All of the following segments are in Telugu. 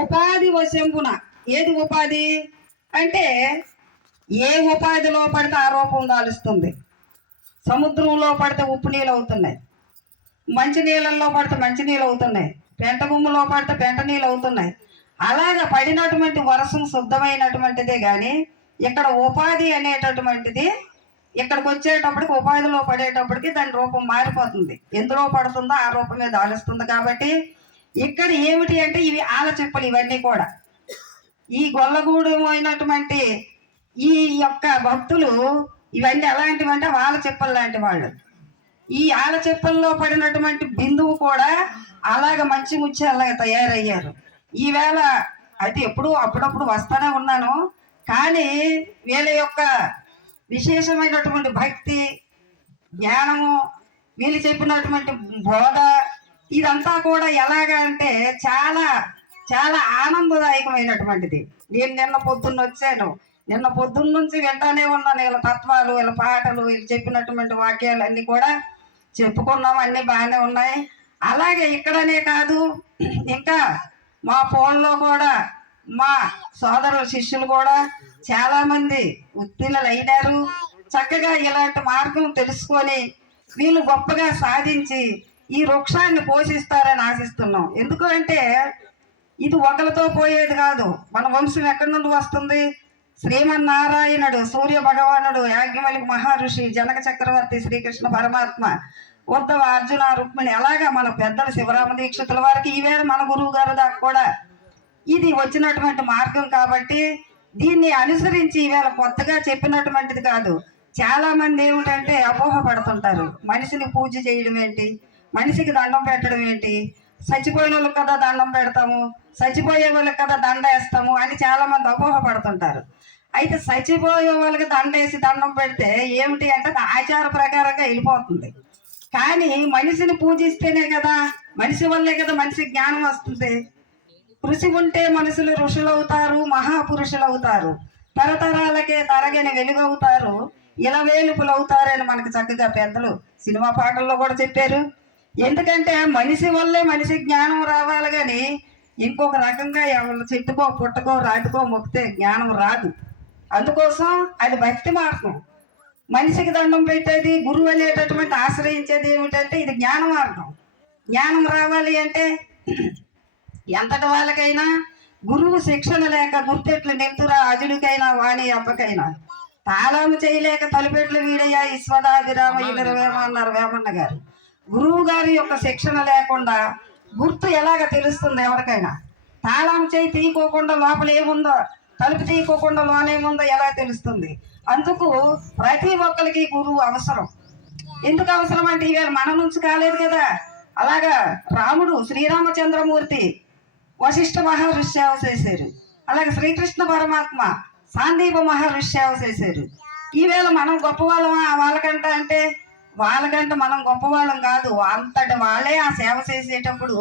ఉపాధి వశంపున. ఏది ఉపాధి అంటే ఏ ఉపాధిలో పడితే ఆ రూపం దాలుస్తుంది. సముద్రంలో పడితే ఉప్పు నీళ్ళు అవుతున్నాయి, మంచి నీళ్ళల్లో పడితే మంచి నీళ్ళు అవుతున్నాయి, పెంట భూమిలో పడితే పెంట నీళ్ళు అవుతున్నాయి. అలాగ పడినటువంటి వర్షం శుద్ధమైనటువంటిదే కానీ ఇక్కడ ఉపాధి అనేటటువంటిది ఇక్కడికి వచ్చేటప్పటికి ఉపాధిలో పడేటప్పటికి దాని రూపం మారిపోతుంది. ఎందులో పడుతుందో ఆ రూపమే దాలుస్తుంది. కాబట్టి ఇక్కడ ఏమిటి అంటే ఇవి ఆలచిప్పలు. ఇవన్నీ కూడా ఈ గొల్లగూడెం అయినటువంటి ఈ యొక్క భక్తులు ఇవన్నీ ఎలాంటివి అంటే ఆలచిప్పలు లాంటి వాళ్ళు. ఈ ఆలచిప్పల్లో పడినటువంటి బిందువు కూడా అలాగ మంచి ముత్యాలాగా తయారయ్యారు. ఈవేళ అయితే ఎప్పుడు అప్పుడప్పుడు వస్తానే ఉన్నాను, కానీ వీళ్ళ యొక్క విశేషమైనటువంటి భక్తి, జ్ఞానము, వీళ్ళు చెప్పినటువంటి బోధ ఇదంతా కూడా ఎలాగా అంటే చాలా చాలా ఆనందదాయకమైనటువంటిది. నేను నిన్న పొద్దున్న వచ్చాను, నిన్న పొద్దున్న నుంచి వింటానే ఉన్నాను. వీళ్ళ తత్వాలు, వీళ్ళ పాటలు, వీళ్ళు చెప్పినటువంటి వాక్యాలు అన్నీ కూడా చెప్పుకున్నాము, అన్నీ బాగానే ఉన్నాయి. అలాగే ఇక్కడనే కాదు, ఇంకా మా ఫోన్లో కూడా మా సోదరుల శిష్యులు కూడా చాలామంది ఉత్తీర్ణులు అయినారు. చక్కగా ఇలాంటి మార్గం తెలుసుకొని వీళ్ళు గొప్పగా సాధించి ఈ వృక్షాన్ని పోషిస్తారని ఆశిస్తున్నాం. ఎందుకు అంటే ఇది ఒకరితో పోయేది కాదు. మన వంశం ఎక్కడి నుండి వస్తుంది? శ్రీమన్నారాయణుడు, సూర్య భగవానుడు, యాజ్ఞవల్క్య మహర్షి, జనక చక్రవర్తి, శ్రీకృష్ణ పరమాత్మ, ఉద్ధవ, అర్జున, రుక్మిణి, అలాగా మన పెద్దలు శివరామ దీక్షితుల వారికి ఈవేళ మన గురువు గారు దాకా కూడా ఇది వచ్చినటువంటి మార్గం. కాబట్టి దీన్ని అనుసరించి ఈవేళ కొత్తగా చెప్పినటువంటిది కాదు. చాలా మంది ఏమిటంటే అపోహ పడుతుంటారు. మనిషిని పూజ చేయడం ఏంటి, మనిషికి దండం పెట్టడం ఏంటి, చచ్చిపోయిన వాళ్ళకి కదా దండం పెడతాము, చచ్చిపోయే వాళ్ళకి కదా దండ వేస్తాము అని చాలా మంది అపోహ పడుతుంటారు. అయితే చచ్చిపోయే వాళ్ళకి దండ వేసి దండం పెడితే ఏమిటి అంటే అది ఆచార ప్రకారంగా వెళ్ళిపోతుంది. కానీ మనిషిని పూజిస్తేనే కదా, మనిషి వల్లే కదా మనిషి జ్ఞానం వస్తుంది. కృషి ఉంటే మనుషులు ఋషులు అవుతారు, మహాపురుషులు అవుతారు, తరతరాలకే తరగని వెలుగవుతారు, ఇలవేలుపులు అవుతారని మనకు చక్కగా పెద్దలు సినిమా పాటల్లో కూడా చెప్పారు. ఎందుకంటే మనిషి వల్లే మనిషి జ్ఞానం రావాలి, కానీ ఇంకొక రకంగా ఎవరు చెట్టుకో పుట్టకో రాటుకో మొక్కితే జ్ఞానం రాదు. అందుకోసం అది భక్తి మార్గం. మనిషికి దండం పెట్టేది, గురువు అనేటటువంటి ఆశ్రయించేది ఏమిటంటే ఇది జ్ఞాన మార్గం. జ్ఞానం రావాలి అంటే ఎంతటి వాళ్ళకైనా గురువు శిక్షణ లేక గుర్తెట్లు నింతురా అజుడికైనా వాణి అప్పకైనా తాళము చేయలేక తలుపెట్లు వీడయ్యా ఈశ్వరాభిరామ ఇలరవేమ అన్నారు వేమన్న గారు. గురువు గారి యొక్క శిక్షణ లేకుండా గుర్తు ఎలాగ తెలుస్తుంది ఎవరికైనా? తాళం చేయి తీయకోకుండా లోపల ఏముందో, తలుపు తీయకోకుండా లోనేముందో ఎలా తెలుస్తుంది? అందుకు ప్రతి ఒక్కరికి గురువు అవసరం. ఎందుకు అవసరం అంటే ఈవేళ మన నుంచి కాలేదు కదా. అలాగా రాముడు, శ్రీరామచంద్రమూర్తి వశిష్ఠ మహర్షి సేవ చేశారు. అలాగే శ్రీకృష్ణ పరమాత్మ సాందీప మహర్షి సేవ చేశారు. ఈవేళ మనం గొప్పవాళ్ళమా వాళ్ళకంట అంటే వాళ్ళకంటే మనం గొప్పవాళ్ళం కాదు. అంతటి వాళ్ళే ఆ సేవ చేసేటప్పుడు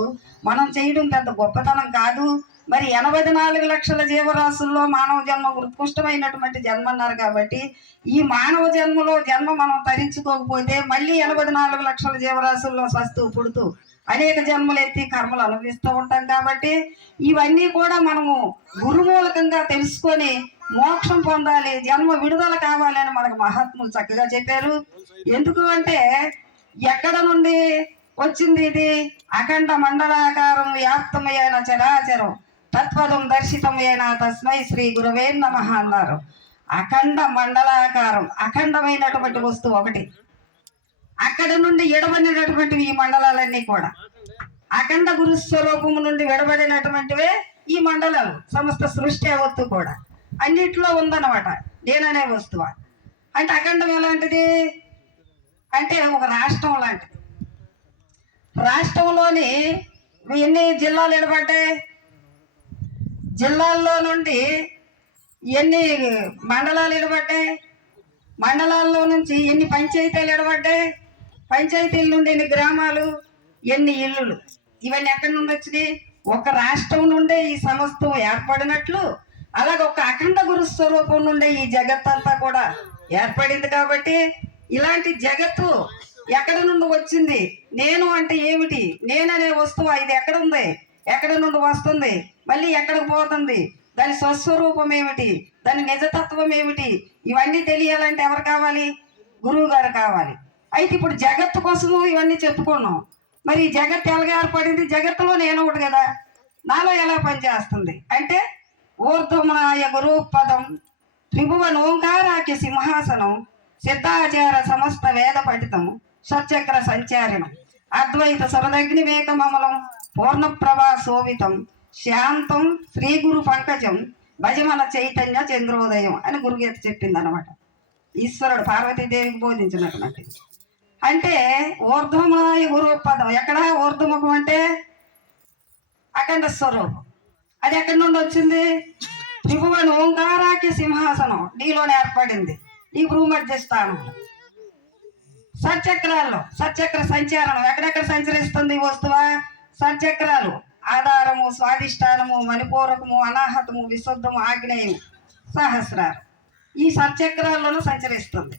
మనం చేయడం పెద్ద గొప్పతనం కాదు. మరి 84 లక్షల జీవరాశుల్లో మానవ జన్మ ఉత్కృష్టమైనటువంటి జన్మ అన్నారు. కాబట్టి ఈ మానవ జన్మలో జన్మ మనం తరించుకోకపోతే మళ్ళీ 84 లక్షల జీవరాశుల్లో స్వస్తూ పుడుతూ అనేక జన్మలు ఎత్తి కర్మలు అనుభవిస్తూ ఉంటాం. కాబట్టి ఇవన్నీ కూడా మనము గురుమూలకంగా తెలుసుకొని మోక్షం పొందాలి, జన్మ విడుదల కావాలని మనకు మహాత్ములు చక్కగా చెప్పారు. ఎందుకు అంటే ఎక్కడ నుండి వచ్చింది ఇది? అఖండ మండలాకారం వ్యాప్తమైన చరాచరం తత్వదం దర్శితమైన తస్మై శ్రీ గురవే నమః అన్నారు. అఖండ మండలాకారం, అఖండమైనటువంటి వస్తువు ఒకటి. అక్కడ నుండి ఎడబడినటువంటివి ఈ మండలాలన్నీ కూడా అఖండ గురుస్వరూపము నుండి విడబడినటువంటివే ఈ మండలాలు. సమస్త సృష్టి యావత్తు కూడా అన్నిట్లో ఉందన్నమాట నేననే వస్తువు. అంటే అఖండం ఎలాంటిది అంటే ఒక రాష్ట్రం లాంటిది. రాష్ట్రంలోని ఎన్ని జిల్లాలు ఎడబడ్డాయి? జిల్లాల్లో నుండి ఎన్ని మండలాలు ఎడబడ్డాయి? మండలాల్లో నుంచి ఎన్ని పంచాయతీలు ఎడబడ్డాయి? పంచాయతీల నుండి ఎన్ని గ్రామాలు, ఎన్ని ఇల్లులు? ఇవన్నీ ఎక్కడి నుండి వచ్చినాయి? ఒక రాష్ట్రం నుండే ఈ సమస్తం ఏర్పడినట్లు అలాగే ఒక అఖండ గురు స్వరూపం నుండే ఈ జగత్తంతా కూడా ఏర్పడింది. కాబట్టి ఇలాంటి జగత్తు ఎక్కడి నుండి వచ్చింది? నేను అంటే ఏమిటి? నేననే వస్తువు ఇది ఎక్కడ ఉంది? ఎక్కడి నుండి వస్తుంది, మళ్ళీ ఎక్కడికి పోతుంది, దాని స్వస్వరూపం ఏమిటి, దాని నిజతత్వం ఏమిటి, ఇవన్నీ తెలియాలంటే ఎవరు కావాలి? గురువు గారు కావాలి. అయితే ఇప్పుడు జగత్తు కోసము ఇవన్నీ చెప్పుకున్నాం. మరి ఈ జగత్తు ఎలాగ ఏర్పడింది? జగత్తులో నేను ఒకటి కదా, నాలో ఎలా పనిచేస్తుంది అంటే ఊర్ధ్వమాయ గురుపదం త్రిభువన్ ఓంకారాఖ్య సింహాసనం సిద్ధాచార సమస్త వేద పఠితం షట్చక్ర సంచారణం అద్వైత సరదగ్ని మేకమమలం పూర్ణప్రభా శోభితం శాంతం శ్రీ గురు పంకజం భజమన చైతన్య చంద్రోదయం అని గురుగీత చెప్పింది అనమాట. ఈశ్వరుడు పార్వతీదేవికి బోధించినటువంటి. అంటే ఊర్ధ్వమాయ గురుపదం ఎక్కడ? ఊర్ధ్వముఖం అంటే అఖండ స్వరూపం. అది ఎక్కడి నుండి వచ్చింది? త్రిభువన్ ఓంకారాఖ్య సింహాసనం నీలోనే ఏర్పడింది. ఈ భూమధ్య స్థానంలో సచక్రాల్లో సచక్ర సంచారణం ఎక్కడెక్కడ సంచరిస్తుంది వస్తువా? సచక్రాలు ఆధారము, స్వాధిష్టానము, మణిపూరకము, అనాహతము, విశుద్ధము, ఆగ్నేయము, సహస్రాలు ఈ సచక్రాల్లోనూ సంచరిస్తుంది.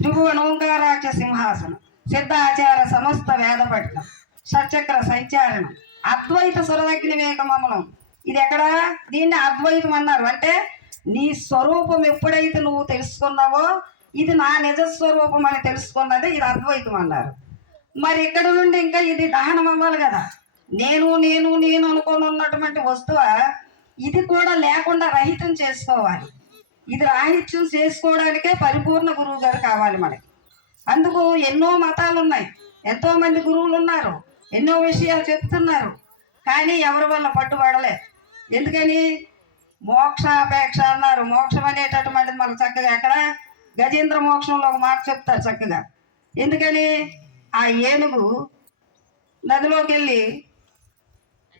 త్రిభువన్ ఓంకారాఖ్య సింహాసనం సిద్ధాచార సమస్త వేద పఠనం సచక్ర సంచారణం అద్వైత సురదగ్ని మేకమమలం. ఇది ఎక్కడ? దీన్ని అద్వైతం అన్నారు. అంటే నీ స్వరూపం ఎప్పుడైతే నువ్వు తెలుసుకున్నావో ఇది నా నిజస్వరూపం అని తెలుసుకున్నది, ఇది అద్వైతం అన్నారు. మరి ఇక్కడ నుండి ఇంకా ఇది దహనం అవ్వాలి కదా. నేను నేను నేను అనుకొని ఉన్నటువంటి వస్తువు ఇది కూడా లేకుండా రహితం చేసుకోవాలి. ఇది రాహిత్యం చేసుకోవడానికే పరిపూర్ణ గురువు గారు కావాలి మనకి. అందుకు ఎన్నో మతాలు ఉన్నాయి, ఎంతో మంది గురువులు ఉన్నారు, ఎన్నో విషయాలు చెప్తున్నారు. కానీ ఎవరి వల్ల పట్టుబడలే. ఎందుకని? మోక్షాపేక్ష అన్నారు. మోక్షం అనేటటువంటిది మనకు చక్కగా ఎక్కడ గజేంద్ర మోక్షంలో ఒక మాట చెప్తారు చక్కగా. ఎందుకని? ఆ ఏనుగు నదిలోకి వెళ్ళి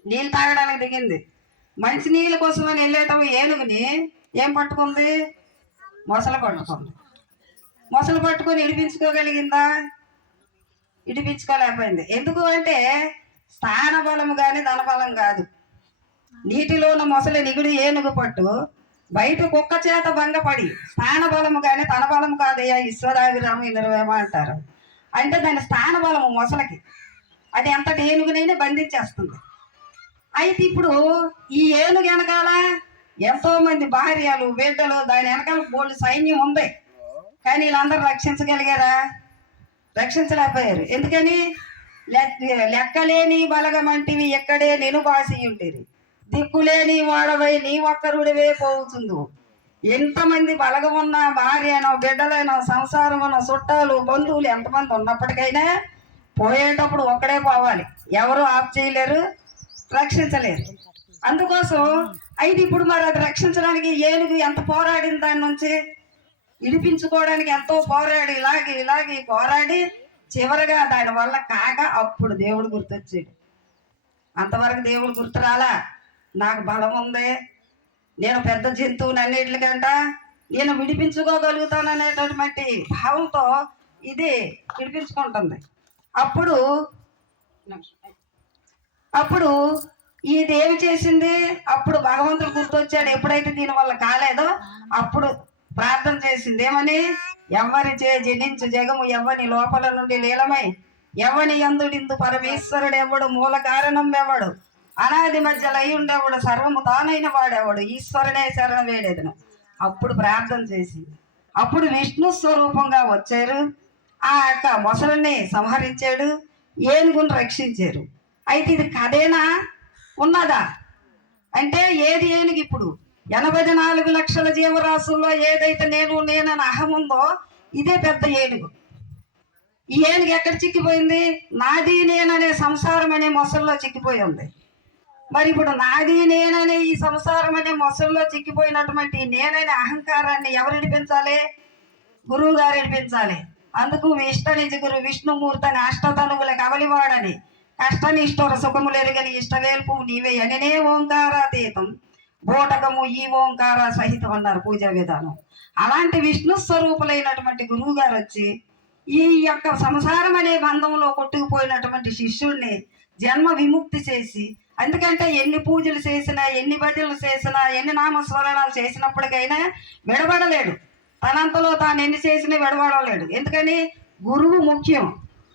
నీళ్ళు తాగడానికి దిగింది. మంచి నీళ్ళ కోసం అని వెళ్ళేటం ఏనుగుని ఏం పట్టుకుంది? మొసలు పట్టుకుంది. మొసలు పట్టుకొని ఇడిపించుకోగలిగిందా? ఇడిపించుకోలేకపోయింది. ఎందుకు అంటే స్థాన బలం కానీ ధనబలం కాదు. నీటిలోన మొసలి నిగుడు ఏనుగు పట్టు బయట కుక్క చేత భంగపడి స్థాన బలము కానీ తన బలము కాదయ్యా ఈశ్వరాభిరామ ఇంద్రవేమ అంటారు. అంటే దాని స్థాన బలము మొసలకి, అది ఎంతటి ఏనుగునైనా బంధించేస్తుంది. అయితే ఇప్పుడు ఈ ఏనుగు వెనకాల ఎంతో మంది భార్యలు, బిడ్డలు, దాని వెనకాల బోల్డ్ సైన్యం ఉంది. కానీ వీళ్ళందరూ రక్షించగలిగారా? రక్షించలేకపోయారు. ఎందుకని? లెక్కలేని బలగమంటివి ఎక్కడే నేను బాసి ఉంటుంది, దిక్కులేని వాడవై నీ ఒక్కరుడివే పోవుతుందు. ఎంతమంది బలగం ఉన్నా, భార్యనో, బిడ్డలైనా, సంసారమనో, చుట్టాలు, బంధువులు ఎంతమంది ఉన్నప్పటికైనా పోయేటప్పుడు ఒక్కడే పోవాలి. ఎవరు ఆఫ్ చేయలేరు, రక్షించలేరు. అందుకోసం అయితే ఇప్పుడు మరి అది రక్షించడానికి ఏనుగు ఎంత పోరాడింది, దాని నుంచి ఇడిపించుకోవడానికి ఎంతో పోరాడి ఇలాగి పోరాడి చివరిగా దాని వల్ల కాక అప్పుడు దేవుడు గుర్తొచ్చాడు. అంతవరకు దేవుడు గుర్తు రాలా. నాకు బలం ఉంది, నేను పెద్ద జంతువుని అన్నిటికంట నేను విడిపించుకోగలుగుతాననేటటువంటి భావంతో ఇది విడిపించుకుంటుంది. అప్పుడు ఇది ఏమి చేసింది? అప్పుడు భగవంతుడు గుర్తొచ్చాడు. ఎప్పుడైతే దీనివల్ల కాలేదో అప్పుడు ప్రార్థన చేసింది. ఏమని? ఎవరి చే జనించు జగము ఎవని లోపల నుండి లీలమై ఎవని యందుడిందు పరమేశ్వరుడు ఎవడు మూల కారణం ఎవడు అనాది మధ్యలో అయి ఉండేవాడు సర్వము తానైన వాడేవాడు ఈశ్వరుడే శరణ వేడేదను. అప్పుడు ప్రార్థన చేసి అప్పుడు విష్ణు స్వరూపంగా వచ్చారు. ఆ యొక్క మొసలిని సంహరించాడు, ఏనుగును రక్షించారు. అయితే ఇది కథేనా ఉన్నదా అంటే ఏది ఏనుగు? ఇప్పుడు 84 లక్షల జీవరాశుల్లో ఏదైతే నేనని అహం ఉందో ఇదే పెద్ద ఏనుగు. ఈ ఏనుగు ఎక్కడ చిక్కిపోయింది? నాది నేననే సంసారం అనే మొసల్లో చిక్కిపోయి ఉంది. మరి ఇప్పుడు నాది నేననే ఈ సంసారం అనే మొసల్లో చిక్కిపోయినటువంటి నేననే అహంకారాన్ని ఎవరు విడిపించాలి? గురువు గారు విడిపించాలి. అందుకు ఇష్టనిజ గురు విష్ణుమూర్తిని అష్టతనువుల కవలివాడని కష్టనిష్ఠుర సుఖములు ఎరుగని ఇష్టవేల్పు నీవే అనినే ఓంకారాతీతం బోటకము ఈ ఓంకార సహితం అన్నారు పూజా విధానం. అలాంటి విష్ణు స్వరూపులైనటువంటి గురువు గారు వచ్చి ఈ యొక్క సంసారం అనే బంధంలో కొట్టుకుపోయినటువంటి శిష్యుడిని జన్మ విముక్తి చేసి, ఎందుకంటే ఎన్ని పూజలు చేసినా, ఎన్ని భజనలు చేసినా, ఎన్ని నామస్మరణాలు చేసినప్పటికైనా విడబడలేడు. తనంతలో తాను ఎన్ని చేసినా విడబడలేడు. ఎందుకని? గురువు ముఖ్యం.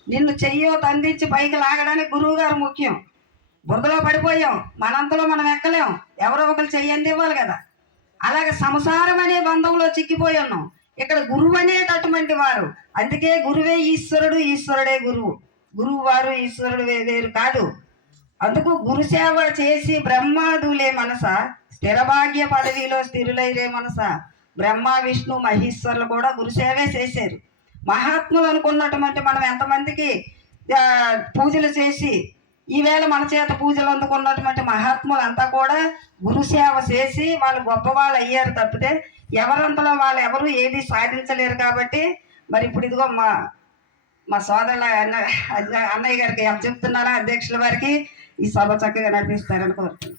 నిన్ను చెయ్యో తందించి పైకి లాగడానికి గురువు గారు ముఖ్యం. బురదలో పడిపోయాం, మనంతలో మనం ఎక్కలేం, ఎవరో ఒకరు చెయ్యంది ఇవ్వాలి కదా. అలాగే సంసారం అనే బంధంలో చిక్కిపోయి ఉన్నాం. ఇక్కడ గురువు అనేటటువంటి వారు, అందుకే గురువే ఈశ్వరుడు, ఈశ్వరుడే గురువు. గురువు వారు ఈశ్వరుడు వేరు కాదు. అందుకు గురుసేవ చేసి బ్రహ్మాదులే మనస, స్థిరభాగ్య పదవిలో స్థిరులైరే మనస. బ్రహ్మ విష్ణు మహేశ్వరులు కూడా గురుసేవే చేశారు. మహాత్ములు అనుకున్నటువంటి మనం ఎంతమందికి పూజలు చేసి ఈవేళ మన చేత పూజలు అందుకున్నటువంటి మహాత్ములు అంతా కూడా గురుసేవ చేసి వాళ్ళు గొప్పవాళ్ళు అయ్యారు తప్పితే ఎవరంతలో వాళ్ళు ఎవరు ఏది సాధించలేరు. కాబట్టి మరి ఇప్పుడు ఇదిగో మా సోదరుల అన్నయ్య గారికి చెప్తున్నారా, అధ్యక్షుల వారికి ఈ సభ చక్కగా నడిపిస్తారని కోరుతున్నాను.